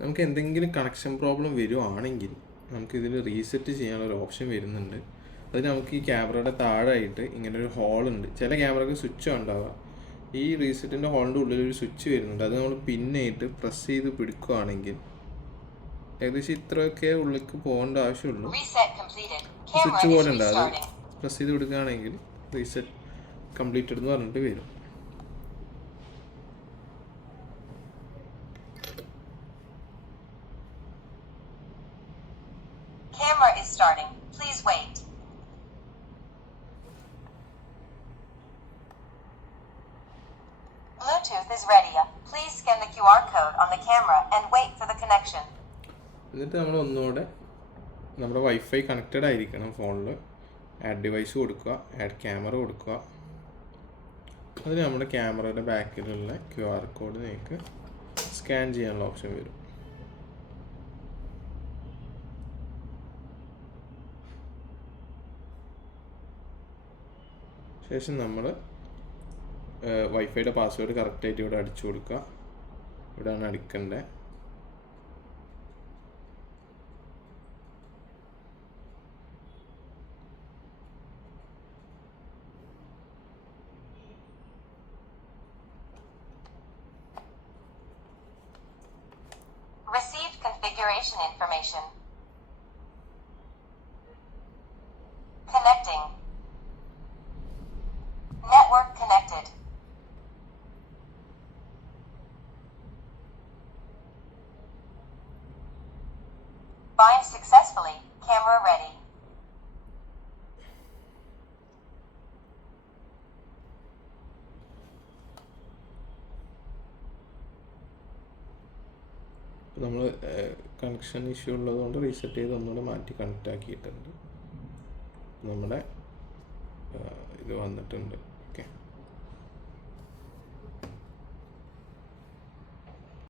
നമുക്ക് എന്തെങ്കിലും connection problem വരുവാണെങ്കിൽ നമുക്കിതിൽ റീസെറ്റ് ചെയ്യാനുള്ളൊരു ഓപ്ഷൻ വരുന്നുണ്ട്. അതിന് നമുക്ക് ഈ ക്യാമറയുടെ താഴെയായിട്ട് ഇങ്ങനെ ഒരു ഹോളുണ്ട്. ചില ക്യാമറയ്ക്ക് സ്വിച്ച് ഉണ്ടാവുക. ഈ റീസെറ്റിൻ്റെ ഹോളിൻ്റെ ഉള്ളിൽ ഒരു സ്വിച്ച് വരുന്നുണ്ട്. അത് നമ്മൾ പിന്നായിട്ട് പ്രസ് ചെയ്ത് പിടിക്കുകയാണെങ്കിൽ ഏകദേശം ഇത്രയൊക്കെ ഉള്ളിലേക്ക് പോകേണ്ട ആവശ്യമുള്ളൂ. സ്വിച്ച് പോലെ ഉണ്ട്. അത് പ്രസ് ചെയ്ത് കൊടുക്കുകയാണെങ്കിൽ റീസെറ്റ് കംപ്ലീറ്റഡ് എന്ന് പറഞ്ഞിട്ട് വരും. Camera is starting. Please wait. Bluetooth is ready. Please scan the QR code on the camera and wait for the connection. എന്നിട്ട് നമ്മൾ ഒന്നുകൂടെ നമ്മുടെ വൈഫൈ കണക്റ്റഡ് ആയിരിക്കണം ഫോണിൽ. ആഡ് ഡിവൈസ് കൊടുക്കുക, ആഡ് ക്യാമറ കൊടുക്കുക. അതിന് നമ്മുടെ ക്യാമറയുടെ ബാക്കിലുള്ള QR കോഡ് നിങ്ങൾക്ക് സ്കാൻ ചെയ്യാനുള്ള ഓപ്ഷൻ വരും. ശേഷം നമ്മൾ വൈഫൈയുടെ പാസ്വേഡ് കറക്റ്റായിട്ട് ഇവിടെ അടിച്ചു കൊടുക്കുക. ഇവിടെയാണ് അടിക്കേണ്ടത്. Received configuration information. Connecting. Network connected. Bind successfully. Camera ready. നമ്മൾ കണക്ഷൻ ഇഷ്യൂ ഉള്ളതുകൊണ്ട് റീസെറ്റ് ചെയ്ത് ഒന്നുകൂടെ മാറ്റി കണക്റ്റ് ആക്കിയിട്ടുണ്ട്. നമ്മുടെ ഇത് വന്നിട്ടുണ്ട്.